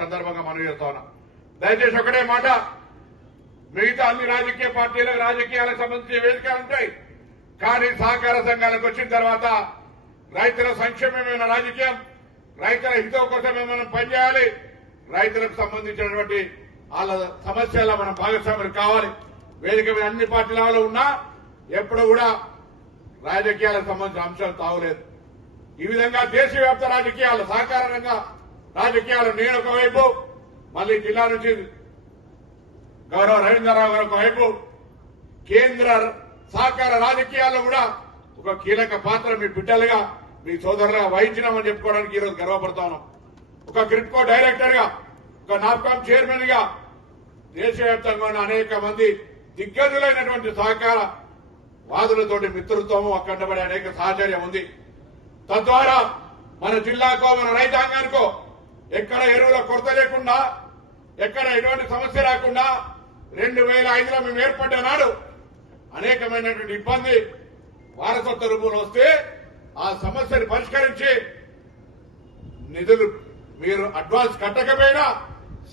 సందర్భంగా మనం చేస్తా ఉన్నాం. దయచేసి ఒకటే మాట. మిగతా అన్ని రాజకీయ పార్టీలకు రాజకీయాలకు సంబంధించిన వేదికలు ఉంటాయి. కానీ సహకార సంఘాలకు వచ్చిన తర్వాత రైతుల సంక్షేమమైన రాజకీయం? రైతుల హితం కోసం మనం పనిచేయాలి రైతులకు సంబంధించినటువంటి వాళ్ళ సమస్యల మనం భాగస్వాములు కావాలి. వేదిక మీద అన్ని పార్టీల వాళ్ళు ఉన్నా ఎప్పుడు కూడా రాజకీయాలకు సంబంధించిన అంశాలు తాగులేదు ఈ విధంగా దేశవ్యాప్త రాజకీయాలు సహకార రంగ రాజకీయాలు నేను ఒకవైపు మళ్ళీ జిల్లా నుంచి గౌరవ రవీంద్రరావు గారు ఒకవైపు కేంద్ర సహకార రాజకీయాల్లో కూడా ఒక కీలక పాత్ర మీ బిడ్డలుగా మీ సోదరులుగా వహించినామని చెప్పుకోవడానికి ఈరోజు గర్వపడతా ఉన్నాం. ఒక గ్రిడ్కో డైరెక్టర్గా ఒక నాప్కామ్ చైర్మన్గా దేశవ్యాప్తంగా ఉన్న అనేక మంది దిగ్గజులైనటువంటి సహకార వాదులతోటి మిత్రుత్వము అక్కడబడే అనేక సాహచర్యం ఉంది. తద్వారా మన జిల్లాకో మన రైతాంగానికో ఎక్కడ ఎరువుల కొరత లేకుండా ఎక్కడ ఎటువంటి సమస్య రాకుండా రెండు వేల ఐదులో మేము ఏర్పడ్డ నాడు అనేకమైనటువంటి ఇబ్బంది వారసత్వ రూపంలో వస్తే ఆ సమస్యను పరిష్కరించి నిధులు మీరు అడ్వాన్స్ కట్టకపోయినా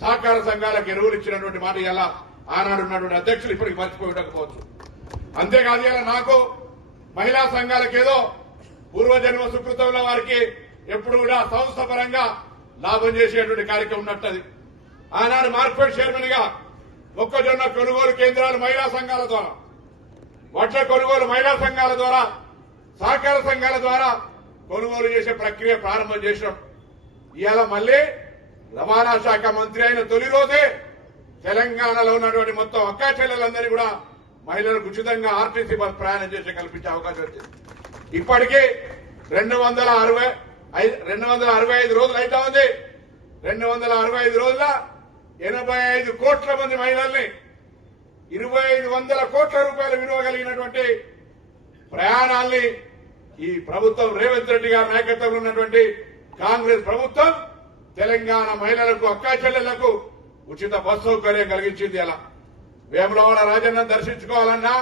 సహకార సంఘాలకు ఎరువులు ఇచ్చినటువంటి మాట ఇలా ఆనాడు ఉన్నటువంటి అధ్యక్షులు ఇప్పటికి మర్చిపోయకపోవచ్చు అంతేకాదు ఇలా నాకు మహిళా సంఘాలకు ఏదో పూర్వజన్మ సుకృతంలో వారికి ఎప్పుడు కూడా సంస్థ పరంగా లాభం చేసేటువంటి కార్యక్రమం ఉన్నట్టు ఆనాడు మార్కెట్ చైర్మన్గా మొక్కజొన్న కొనుగోలు కేంద్రాలు మహిళా సంఘాల ద్వారా వడ్ల కొనుగోలు మహిళా సంఘాల ద్వారా సహకార సంఘాల ద్వారా కొనుగోలు చేసే ప్రక్రియ ప్రారంభం చేసినాం. ఇవాళ మళ్ళీ రవాణా శాఖ మంత్రి అయిన తొలి రోజే తెలంగాణలో ఉన్నటువంటి మొత్తం అక్కా చెల్లెలందరినీ కూడా మహిళలకు ఉచితంగా ఆర్టీసీ బస్ ప్రయాణం చేసే కల్పించే అవకాశం వచ్చింది. ఇప్పటికీ రెండు వందల అరవై ఐదు రెండు వందల అరవై ఐదు రోజులు అయితే ఉంది. రెండు వందల అరవై ఐదు రోజుల ఎనభై ఐదు కోట్ల మంది మహిళల్ని ఇరవై ఐదు వందల కోట్ల రూపాయల విలువ కలిగినటువంటి ప్రయాణాల్ని ఈ ప్రభుత్వం రేవంత్ రెడ్డి గారి నాయకత్వంలో ఉన్నటువంటి కాంగ్రెస్ ప్రభుత్వం తెలంగాణ మహిళలకు అక్కా చెల్లెళ్ళకు ఉచిత బస్సు సౌకర్యం కలిగించింది. అలా వేములవాడ రాజన్న దర్శించుకోవాలన్నా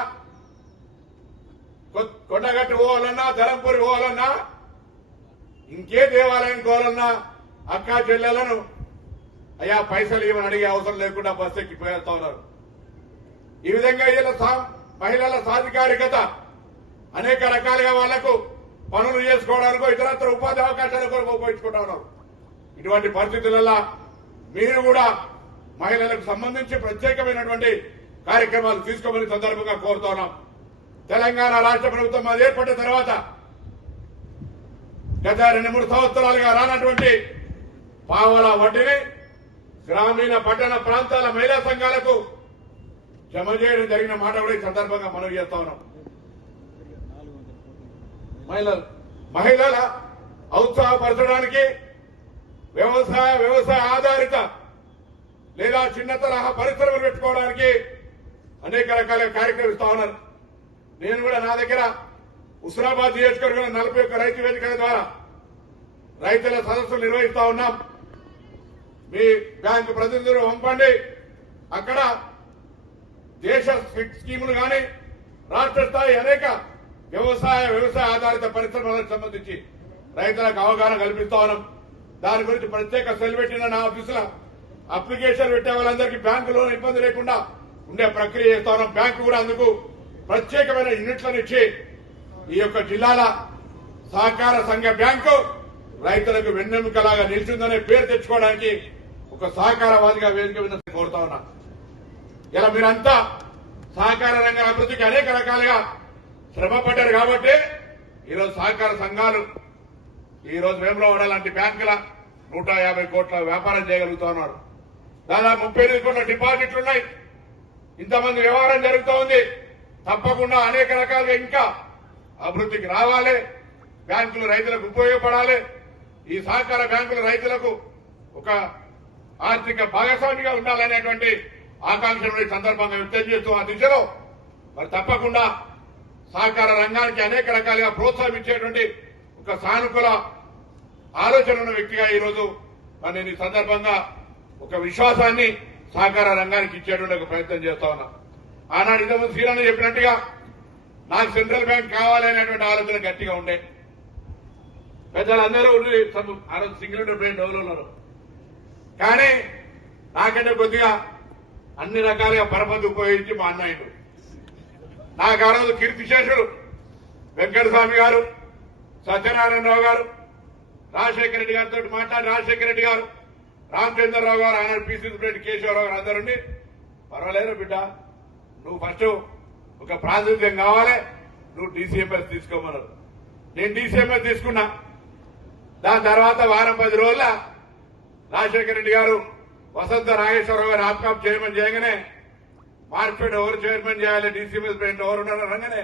కొండగట్టు పోవాలన్నా ధరంపూర్ పోవాలన్నా ఇంకే దేవాలయం పోవాలన్నా అక్కా చెల్లెలను అయ్యా పైసలు ఇవ్వని అడిగే అవసరం లేకుండా బస్సు ఎక్కిపోయేస్తా ఉన్నారు. ఈ విధంగా వీళ్ళ సా- మహిళల సాధికారికత అనేక రకాలుగా వాళ్ళకు పనులు చేసుకోవడానికో ఇతరత్ర ఉపాధి అవకాశాలు కూడా ఉపయోగించుకుంటా ఉన్నారు ఇటువంటి పరిస్థితులలో మీరు కూడా మహిళలకు సంబంధించి ప్రత్యేకమైనటువంటి కార్యక్రమాలు తీసుకోమని సందర్భంగా కోరుతున్నాం తెలంగాణ రాష్ట్ర ప్రభుత్వం అది ఏర్పడిన తర్వాత గత రెండు మూడు సంవత్సరాలుగా రానటువంటి పావల వడ్డీని గ్రామీణ పట్టణ ప్రాంతాల మహిళా సంఘాలకు జమ చేయడం జరిగిన మాట కూడా ఈ సందర్భంగా మనవి చేస్తా ఉన్నాం. మహిళలు మహిళల ఔత్సాహపరచడానికి వ్యవసాయ వ్యవసాయ ఆధారిత లేదా చిన్న తరహా పరిశ్రమలు పెట్టుకోవడానికి అనేక రకాల కార్యక్రమిస్తా ఇస్తా ఉన్నారు. నేను కూడా నా దగ్గర హుస్నాబాద్ నియోజకవర్గంలో నలభై ఒక్క రైతు వేదికల ద్వారా రైతుల సదస్సులు నిర్వహిస్తా ఉన్నాం. మీ బ్యాంకు ప్రతినిధులు పంపండి. అక్కడ దేశ స్కీములు కానీ రాష్ట్ర స్థాయి అనేక వ్యవసాయ వ్యవసాయ ఆధారిత పరిశ్రమలకు సంబంధించి రైతులకు అవగాహన కల్పిస్తా ఉన్నాం. దాని గురించి ప్రత్యేక సెల్ పెట్టిన నా ఆఫీసులో అప్లికేషన్ పెట్టే వాళ్ళందరికీ బ్యాంకు లోన్ ఇబ్బంది లేకుండా ఉండే ప్రక్రియ చేస్తా ఉన్నాం. బ్యాంకు కూడా అందుకు ప్రత్యేకమైన యూనిట్లను ఇచ్చి ఈ యొక్క జిల్లాల సహకార సంఘ బ్యాంకు రైతులకు వెన్నెముకలాగా నిలిచిందనే పేరు తెచ్చుకోవడానికి ఒక సహకారవాదిగా వేదిక మీద కోరుతా ఉన్నా. ఇలా మీరంతా సహకార రంగ అభివృద్ధికి అనేక రకాలుగా శ్రమ పడ్డారు కాబట్టి ఈరోజు సహకార సంఘాలు ఈరోజు రోజు ఉండాలంటే లాంటి బ్యాంకుల నూట యాభై కోట్ల వ్యాపారం చేయగలుగుతా ఉన్నారు. దాదాపు ముప్పై ఎనిమిది కోట్ల డిపాజిట్లు ఉన్నాయి. ఇంతమంది వ్యవహారం జరుగుతూ ఉంది. తప్పకుండా అనేక రకాలుగా ఇంకా అభివృద్ధికి రావాలి. బ్యాంకులు రైతులకు ఉపయోగపడాలి. ఈ సహకార బ్యాంకులు రైతులకు ఒక ఆర్థిక భాగస్వామిగా ఉండాలనేటువంటి ఆకాంక్షను ఈ సందర్భంగా వ్యక్తం చేస్తూ ఆ దిశలో మరి తప్పకుండా సహకార రంగానికి అనేక రకాలుగా ప్రోత్సాహించేటువంటి ఒక సానుకూల ఆలోచన ఉన్న వ్యక్తిగా ఈరోజు మరి నేను ఈ సందర్భంగా ఒక విశ్వాసాన్ని సహకార రంగానికి ఇచ్చేటువంటి ఒక ప్రయత్నం చేస్తా ఉన్నా. ఆనాడు ఇంతకుముందు శ్రీరామ్ చెప్పినట్టుగా నాకు సెంట్రల్ బ్యాంక్ కావాలి అనేటువంటి ఆలోచన గట్టిగా ఉండే. పెద్దలందరూ ఉండి ఆ రోజు సింగిల్ బ్రెయిన్ డెవలప్ ఉన్నారు. కానీ నాకంటే కొద్దిగా అన్ని రకాలుగా పరపతి ఉపయోగించి మా అన్నయ్యుడు నాకు ఆ రోజు కీర్తిశేషుడు వెంకటస్వామి గారు సత్యనారాయణరావు గారు రాజశేఖర రెడ్డి గారితో మాట్లాడి రాజశేఖర రెడ్డి గారు రామచంద్రరావు గారు ఆయన పీసీ ప్రెసిడెంట్ కేశవరావు గారు అందరుండి పర్వాలేదు బిడ్డ నువ్వు ఫస్ట్ ఒక ప్రాతినిధ్యం కావాలి. నువ్వు డీసీఎంఎస్ తీసుకోమన్నారు. నేను డీసీఎంఎస్ తీసుకున్నా. దాని తర్వాత వారం పది రోజుల రాజశేఖర రెడ్డి గారు వసంత నాగేశ్వరరావు గారు ఆప్కాప్ చైర్మన్ చేయగానే మార్కెట్ ఎవరు చైర్మన్ చేయాలి డీసీఎంఎస్ ప్రెసిడెంట్ ఎవరు ఉన్నారు అనగానే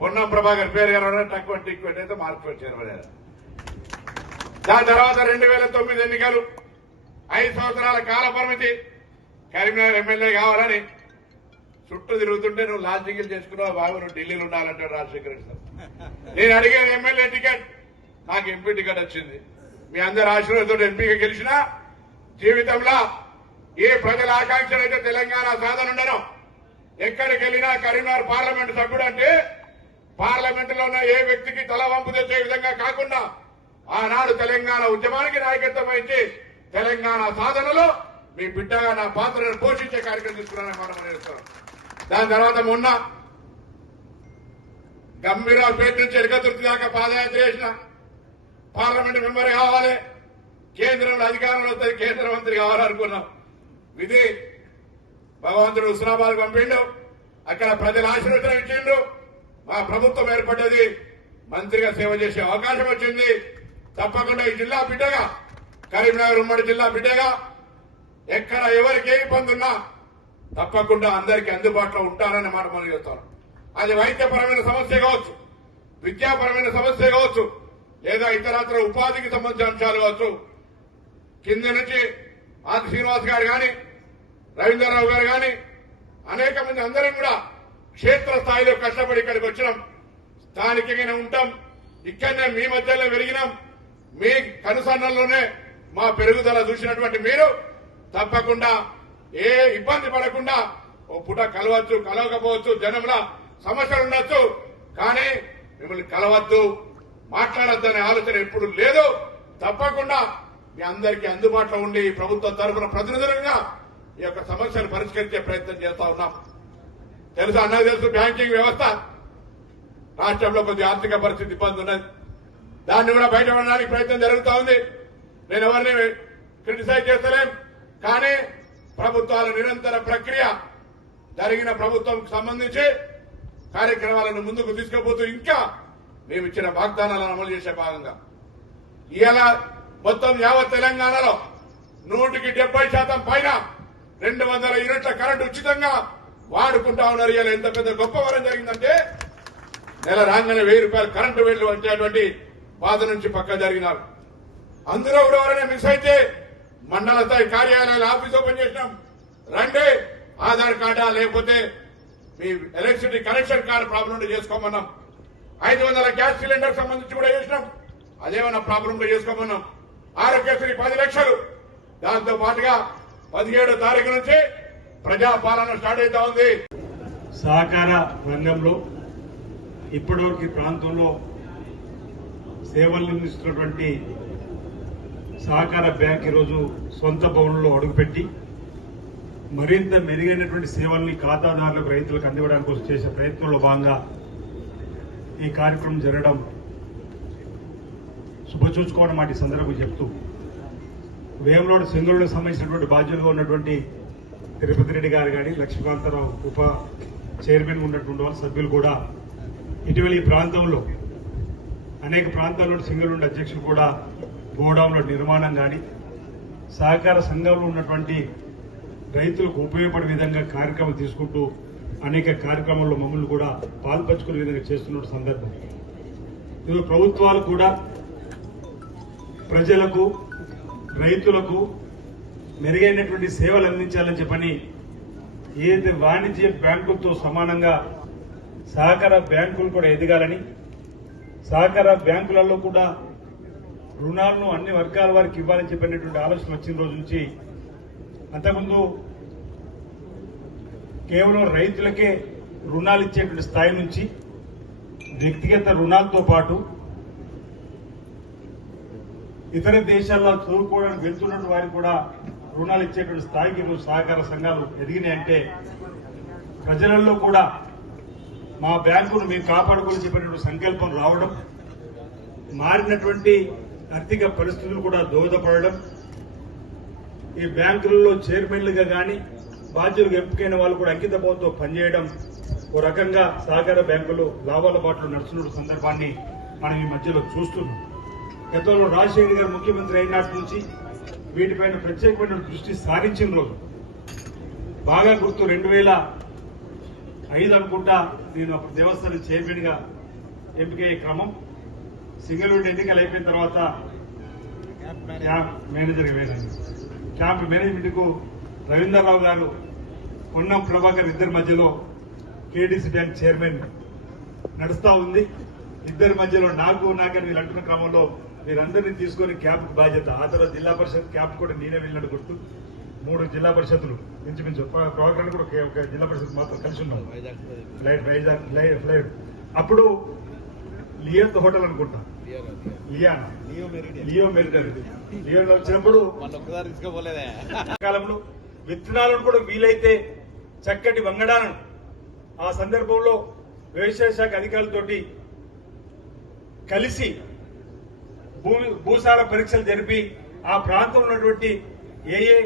పొన్నం ప్రభాకర్ పేరు గారు తక్కువ టిక్వెట్ అయితే మార్కెట్ చైర్మన్ అయ్యారు. దాని తర్వాత రెండు వేల తొమ్మిది ఎన్నికలు ఐదు సంవత్సరాల కాల పరిమితి కరీంనగర్ ఎమ్మెల్యే కావాలని చుట్టూ తిరుగుతుంటే నువ్వు లాజికల్ చేసుకున్నావు బాబు నువ్వు ఢిల్లీలో ఉండాలంటాడు రాజశేఖర రెడ్డి సార్. నేను అడిగేది ఎమ్మెల్యే టికెట్? నాకు ఎంపీ టికెట్ వచ్చింది. మీ అందరి ఆశీర్వాదంతో ఎంపీగా గెలిచిన జీవితంలో ఏ ప్రజల ఆకాంక్షలు అయితే తెలంగాణ సాధన ఉండను ఎక్కడికి వెళ్ళినా కరీంనగర్ పార్లమెంట్ సభ్యుడు అంటే పార్లమెంట్లో ఉన్న ఏ వ్యక్తికి తల వంపు తెచ్చే విధంగా కాకుండా ఆనాడు తెలంగాణ ఉద్యమానికి నాయకత్వం వహించి తెలంగాణ సాధనలో మీ బిడ్డగా నా పాత్రను పోషించే కార్యక్రమం తీసుకున్నానని మనం చేస్తున్నాం దాని తర్వాత మొన్న గంభీరావుపేట నుంచి ఎడగతుర్తి దాకా పాదయాత్ర చేసిన పార్లమెంట్ మెంబర్ కావాలి కేంద్రంలో అధికారంలో వస్తుంది కేంద్ర మంత్రి కావాలనుకున్నాం. విధి భగవంతుడు హుస్నాబాద్ పంపిండు అక్కడ ప్రజల ఆశీర్వచనం ఇచ్చిండు. మా ప్రభుత్వం ఏర్పడ్డది మంత్రిగా సేవ చేసే అవకాశం వచ్చింది. తప్పకుండా ఈ జిల్లా బిడ్డగా కరీంనగర్ ఉమ్మడి జిల్లా బిడ్డగా ఎక్కడ ఎవరికి ఏ ఇబ్బంది ఉన్నా తప్పకుండా అందరికీ అందుబాటులో ఉంటానని మాట మనం చెప్తాను. అది వైద్యపరమైన సమస్య కావచ్చు విద్యాపరమైన సమస్య కావచ్చు లేదా ఇతరత్ర ఉపాధికి సంబంధించిన అంశాలు కావచ్చు. కింద నుంచి ఆది శ్రీనివాస్ గారు కానీ రవీంద్రరావు గారు కానీ అనేక మంది అందరం కూడా క్షేత్ర స్థాయిలో కష్టపడి ఇక్కడికి వచ్చినాం. స్థానికంగానే ఉంటాం. ఇక్కడనే మీ మధ్యలో పెరిగినాం మీ కనుసన్నల్లోనే మా పెరుగుదల చూసినటువంటి మీరు తప్పకుండా ఏ ఇబ్బంది పడకుండా ఓ పుట కలవచ్చు కలవకపోవచ్చు జనంలో సమస్యలు ఉండొచ్చు. కానీ మిమ్మల్ని కలవద్దు మాట్లాడొద్దనే ఆలోచన ఎప్పుడు లేదు. తప్పకుండా మీ అందరికీ అందుబాటులో ఉండి ప్రభుత్వం తరఫున ప్రతినిధులుగా ఈ యొక్క సమస్యను పరిష్కరించే ప్రయత్నం చేస్తా ఉన్నాం. తెలుసా? అన్నది తెలుసు బ్యాంకింగ్ వ్యవస్థ. రాష్ట్రంలో కొద్ది ఆర్థిక పరిస్థితి ఇబ్బంది ఉన్నది. దాన్ని కూడా బయటపడడానికి ప్రయత్నం జరుగుతూ ఉంది. నేను ఎవరిని క్రిటిసైజ్ చేస్తలేం కానీ ప్రభుత్వాల నిరంతర ప్రక్రియ జరిగిన ప్రభుత్వం సంబంధించి కార్యక్రమాలను ముందుకు తీసుకుపోతూ ఇంకా మేము ఇచ్చిన వాగ్దానాలను అమలు చేసే భాగంగా. ఇలా మొత్తం యావత్ తెలంగాణలో నూటికి డెబ్బై శాతం పైన రెండు వందల యూనిట్ల కరెంటు ఉచితంగా వాడుకుంటా ఉన్నారు. ఇలా ఎంత పెద్ద గొప్ప వరం జరిగిందంటే నెల రాగానే వెయ్యి రూపాయలు కరెంటు బిల్లు వచ్చేటువంటి బాధ నుంచి పక్క జరిగినారు. అందులో కూడా ఎవరైనా మిస్ అయితే మండల స్థాయి కార్యాలయాలు ఆఫీస్ ఓపెన్ చేసినాం రండి ఆధార్ కార్డా లేకపోతే మీ ఎలక్ట్రిసిటీ కనెక్షన్ కార్డు ప్రాబ్లం ఉంటే చేసుకోమన్నాం. ఐదు వందల గ్యాస్ సిలిండర్ సంబంధించి కూడా చేసినాం. అదేమన్నా ప్రాబ్లం ఉంటే చేసుకోమన్నాం. ఆరోగ్యశ్రీ పది లక్షలు. దాంతో పాటుగా పదిహేడో తారీఖు నుంచి ప్రజాపాలన స్టార్ట్ అవుతా ఉంది. సహకార రంగంలో ఇప్పటివరకు ఈ ప్రాంతంలో సేవలు అందిస్తున్నటువంటి సహకార బ్యాంక్ ఈరోజు సొంత భవనంలో అడుగుపెట్టి మరింత మెరుగైనటువంటి సేవల్ని ఖాతాదారులకు రైతులకు అందివ్వడానికి కోసం చేసే ప్రయత్నంలో భాగంగా ఈ కార్యక్రమం జరగడం శుభచూచుకోవడం వాటి సందర్భం చెప్తూ వేమలోడు సింగులకు సంబంధించినటువంటి బాధ్యులుగా ఉన్నటువంటి తిరుపతి రెడ్డి గారు కానీ లక్ష్మీకాంతరావు ఉప చైర్మన్ ఉన్నటువంటి వాళ్ళ సభ్యులు కూడా ఇటీవల ఈ ప్రాంతంలో అనేక ప్రాంతాల్లో సింగల్ అధ్యక్షులు కూడా గోడౌన్ల నిర్మాణం కానీ సహకార సంఘంలో ఉన్నటువంటి రైతులకు ఉపయోగపడే విధంగా కార్యక్రమం తీసుకుంటూ అనేక కార్యక్రమాల్లో మమ్మల్ని కూడా పాల్పంచుకునే విధంగా చేస్తున్న సందర్భం. ఇది ప్రభుత్వాలు కూడా ప్రజలకు రైతులకు మెరుగైనటువంటి సేవలు అందించాలని చెప్పని ఏదైతే వాణిజ్య బ్యాంకులతో సమానంగా సహకార బ్యాంకులు కూడా ఎదగాలని సహకార బ్యాంకులలో కూడా రుణాలను అన్ని వర్గాల వారికి ఇవ్వాలని చెప్పినటువంటి ఆలోచన వచ్చిన రోజు నుంచి అంతకుముందు కేవలం రైతులకే రుణాలు ఇచ్చేటువంటి స్థాయి నుంచి వ్యక్తిగత రుణాలతో పాటు ఇతర దేశాల్లో చదువుకోవడానికి వెళ్తున్న వారికి కూడా రుణాలు ఇచ్చేటువంటి స్థాయికి సహకార సంఘాలు ఎదిగినాయంటే ప్రజలలో కూడా మా బ్యాంకును మేము కాపాడుకోవాలని చెప్పినటువంటి సంకల్పం రావడం మారినటువంటి ఆర్థిక పరిస్థితులు కూడా దోహదపడడం ఈ బ్యాంకులలో చైర్మన్లుగా కానీ బాధ్యులకు ఎంపికైన వాళ్ళు కూడా అంకితభావంతో పనిచేయడం ఓ రకంగా సహకార బ్యాంకులు లాభాల బాటలు నడుస్తున్న సందర్భాన్ని మనం ఈ మధ్యలో చూస్తున్నాం. గతంలో రాజశేఖర్ గారు ముఖ్యమంత్రి అయినప్పటి నుంచి వీటిపైన ప్రత్యేకమైన దృష్టి సారించిన రోజు. బాగా గుర్తు రెండు వేల ఐదు అనుకుంటా నేను అప్పుడు దేవస్థానం చైర్మన్గా ఎంపికయ్యే క్రమం. సింగిల్ విండో ఎన్నికలు అయిపోయిన తర్వాత క్యాంప్ మేనేజర్ వెళ్ళాను క్యాంప్ మేనేజ్మెంట్కు రవీంద్రరావు గారు పొన్నం ప్రభాకర్ ఇద్దరి మధ్యలో కేడీసీ బ్యాంక్ చైర్మన్ నడుస్తా ఉంది. ఇద్దరి మధ్యలో నాకు నాకని వీళ్ళు అంటున్న క్రమంలో వీరందరినీ తీసుకొని క్యాంప్ బాధ్యత. ఆ తర్వాత జిల్లా పరిషత్ క్యాంప్ కూడా నేనే వెళ్ళినట్టు గుర్తు. మూడు జిల్లా పరిషత్తులు ఇంచుమించు ప్రోగ్రామ్ కూడా ఒక- జిల్లా పరిషత్ మాత్రం కలిసి ఉన్నాం. ఫ్లైట్ వైజాగ్ ఫ్లైట్ అప్పుడు లియత్ హోటల్ అనుకుంటా. లియో మెరిటరీ లియో వచ్చినప్పుడు తీసుకోపోలేదే కాలంలో విత్తనాలను కూడా వీలైతే చక్కటి వంగడాలను ఆ సందర్భంలో వ్యవసాయ శాఖ అధికారులతోటి కలిసి భూమి భూసార పరీక్షలు జరిపి ఆ ప్రాంతంలో ఉన్నటువంటి ఏ ఏ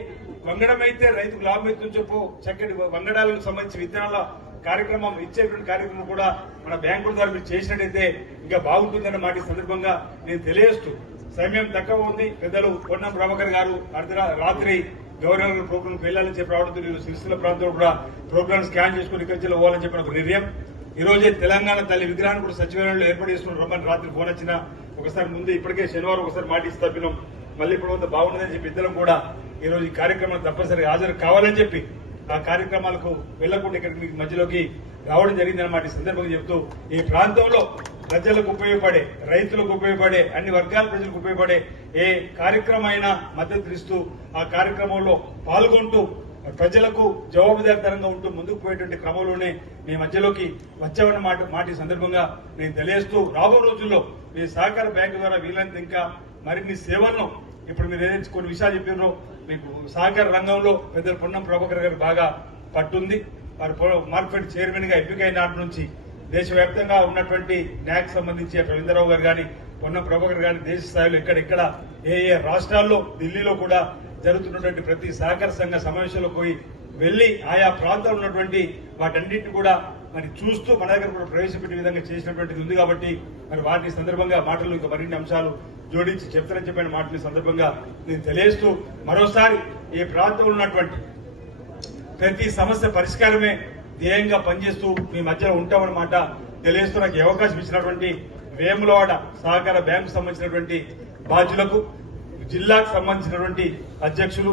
వంగడం అయితే రైతుకు లాభం అవుతుందో చెప్పు చక్కటి వంగడాలకు సంబంధించి విత్తనాల కార్యక్రమం ఇచ్చేటువంటి కార్యక్రమం కూడా మన బ్యాంకుల ద్వారా మీరు చేసినట్టయితే ఇంకా బాగుంటుందన్న మాట సందర్భంగా నేను తెలియజేస్తూ సమయం తక్కువ ఉంది. పెద్దలు పొన్నం ప్రభాకర్ గారు రాత్రి గవర్నర్ ప్రోగ్రామ్ వెళ్ళాలని చెప్పి రావడంతో నేను సిరిసిల్ల ప్రాంతంలో కూడా ప్రోగ్రామ్ స్కాన్ చేసుకుని ఇక్కడి నుంచి పోవాలని చెప్పిన ఒక నిర్ణయం. ఈ రోజే తెలంగాణ తల్లి విగ్రహాన్ని కూడా సచివాలయంలో ఏర్పాటు చేసుకుని రమ్మని రాత్రి ఫోన్ వచ్చిన ఒకసారి ముందు ఇప్పటికే శనివారం ఒకసారి మాట ఇచ్చి తప్పినాం మళ్ళీ ఇప్పుడు కొంత బాగుండదని చెప్పి ఇద్దరం కూడా ఈ రోజు ఈ కార్యక్రమం తప్పనిసరిగా హాజరు కావాలని చెప్పి ఆ కార్యక్రమాలకు వెళ్ళకుండా ఇక్కడికి మధ్యలోకి రావడం జరిగిందన్నమాట ఈ సందర్భంగా చెప్తూ ఈ ప్రాంతంలో ప్రజలకు ఉపయోగపడే రైతులకు ఉపయోగపడే అన్ని వర్గాల ప్రజలకు ఉపయోగపడే ఏ కార్యక్రమం అయినా మద్దతు ఇస్తూ ఆ కార్యక్రమంలో పాల్గొంటూ ప్రజలకు జవాబుదారితనంగా ఉంటూ ముందుకు పోయేటువంటి క్రమంలోనే మీ మధ్యలోకి వచ్చామన్న మాట మాట సందర్భంగా నేను తెలియజేస్తూ రాబో రోజుల్లో మీ సహకార బ్యాంకు ద్వారా వీలైనంత ఇంకా మరిన్ని సేవలను ఇప్పుడు మీరు ఏదైతే కొన్ని విషయాలు చెప్పినారో మీకు సహకార రంగంలో పెద్దలు పొన్నం ప్రభాకర్ గారు బాగా పట్టుంది. మరి పొ- మార్కెట్ చైర్మన్గా ఎంపికైన నాటి నుంచి దేశవ్యాప్తంగా ఉన్నటువంటి న్యాక్ సంబంధించి రవీంద్రరావు గారు కానీ పొన్న ప్రభాకర్ గారి దేశ స్థాయిలో ఎక్కడెక్కడ ఏ ఏ రాష్ట్రాల్లో ఢిల్లీలో కూడా జరుగుతున్నటువంటి ప్రతి సహకార సంఘ సమావేశంలో పోయి వెళ్ళి ఆయా ప్రాంతాల్లో ఉన్నటువంటి వాటన్నిటిని కూడా మరి చూస్తూ మన దగ్గర కూడా ప్రవేశపెట్టే విధంగా చేసినటువంటిది ఉంది కాబట్టి మరి వాటిని సందర్భంగా మాటలు ఇంకా మరిన్ని అంశాలు జోడించి చెప్తారని చెప్పిన మాటని సందర్భంగా నేను తెలియజేస్తూ మరోసారి ఈ ప్రాంతంలో ఉన్నటువంటి ప్రతి సమస్య పరిష్కారమే ధ్యేయంగా పనిచేస్తూ మీ మధ్యలో ఉంటామన్నమాట తెలియజేస్తూ నాకు అవకాశం ఇచ్చినటువంటి వేములవాడ సహకార బ్యాంకు సంబంధించినటువంటి బాధ్యులకు జిల్లాకు సంబంధించినటువంటి అధ్యక్షులు